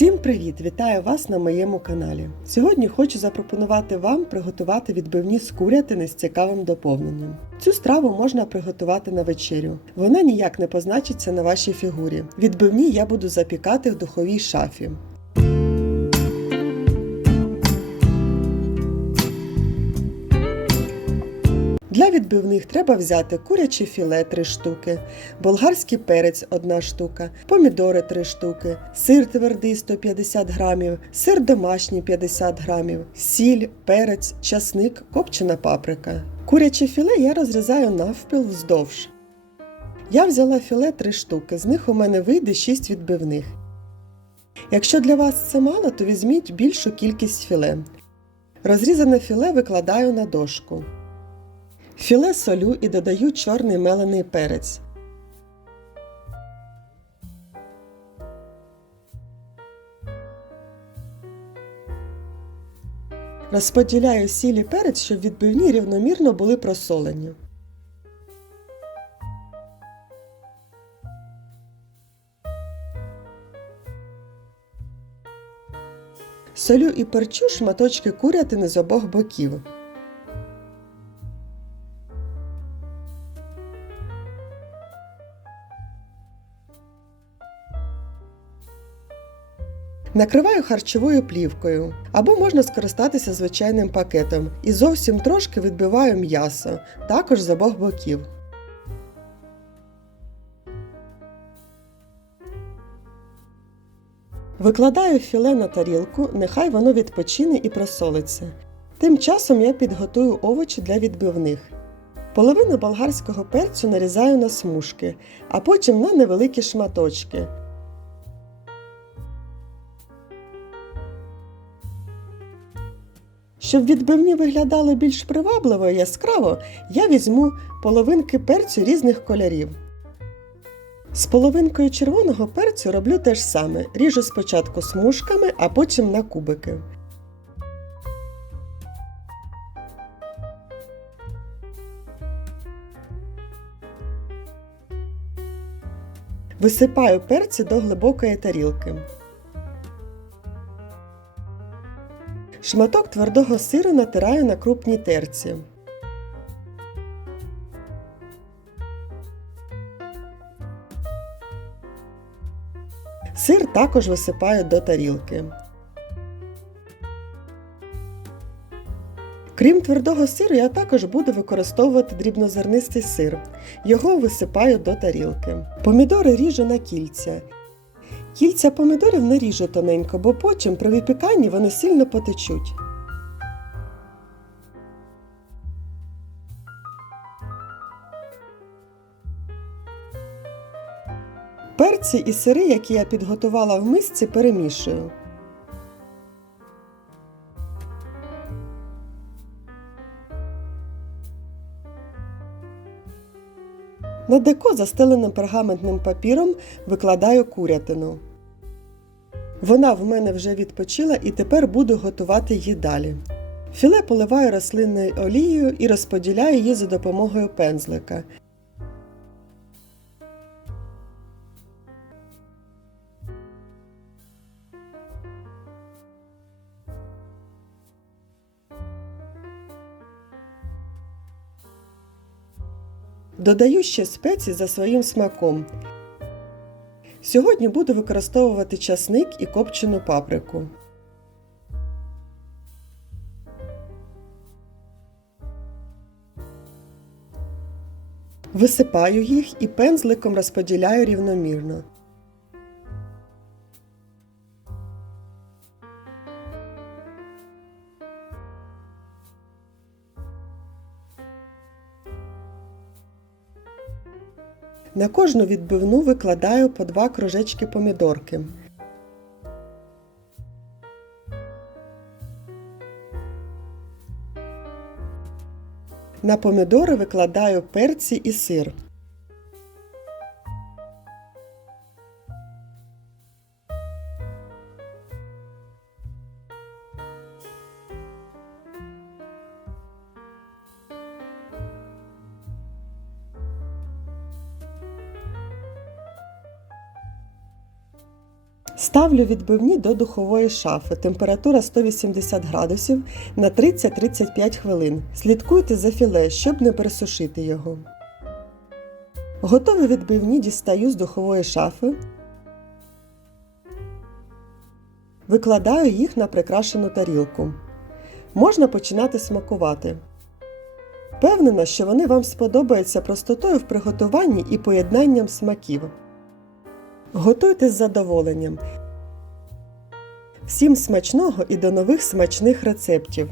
Всім привіт! Вітаю вас на моєму каналі. Сьогодні хочу запропонувати вам приготувати відбивні з курятини з цікавим доповненням. Цю страву можна приготувати на вечерю. Вона ніяк не позначиться на вашій фігурі. Відбивні я буду запікати в духовій шафі. Для відбивних треба взяти куряче філе 3 штуки, болгарський перець 1 штука, помідори 3 штуки, сир твердий 150 грамів, сир домашній 50 грамів, сіль, перець, часник, копчена паприка. Куряче філе я розрізаю навпіл вздовж. Я взяла філе 3 штуки, з них у мене вийде 6 відбивних. Якщо для вас це мало, то візьміть більшу кількість філе. Розрізане філе викладаю на дошку. Філе солю і додаю чорний мелений перець. Розподіляю сіль і перець, щоб відбивні рівномірно були просолені. Солю і перчу шматочки курятини з обох боків. Накриваю харчовою плівкою або можна скористатися звичайним пакетом і зовсім трошки відбиваю м'ясо, також з обох боків. Викладаю філе на тарілку, нехай воно відпочине і просолиться. Тим часом я підготую овочі для відбивних. Половину болгарського перцю нарізаю на смужки, а потім на невеликі шматочки. Щоб відбивні виглядали більш привабливо і яскраво, я візьму половинки перцю різних кольорів. З половинкою червоного перцю роблю те ж саме. Ріжу спочатку смужками, а потім на кубики. Висипаю перці до глибокої тарілки. Шматок твердого сиру натираю на крупній терці. Сир також висипаю до тарілки. Крім твердого сиру, я також буду використовувати дрібнозернистий сир. Його висипаю до тарілки. Помідори ріжу на кільця. Кільця помідорів не ріжу тоненько, бо потім при випіканні вони сильно потечуть. Перці і сири, які я підготувала в мисці, перемішую. На деко, застеленим пергаментним папіром, викладаю курятину. Вона в мене вже відпочила і тепер буду готувати її далі. Філе поливаю рослинною олією і розподіляю її за допомогою пензлика. Додаю ще спеції за своїм смаком. Сьогодні буду використовувати часник і копчену паприку. Висипаю їх і пензликом розподіляю рівномірно. На кожну відбивну викладаю по два кружечки помідорки. На помідори викладаю перці і сир. Ставлю відбивні до духової шафи. Температура 180 градусів на 30-35 хвилин. Слідкуйте за філе, щоб не пересушити його. Готові відбивні дістаю з духової шафи. Викладаю їх на прикрашену тарілку. Можна починати смакувати. Впевнена, що вони вам сподобаються простотою в приготуванні і поєднанням смаків. Готуйте з задоволенням. Всім смачного і до нових смачних рецептів!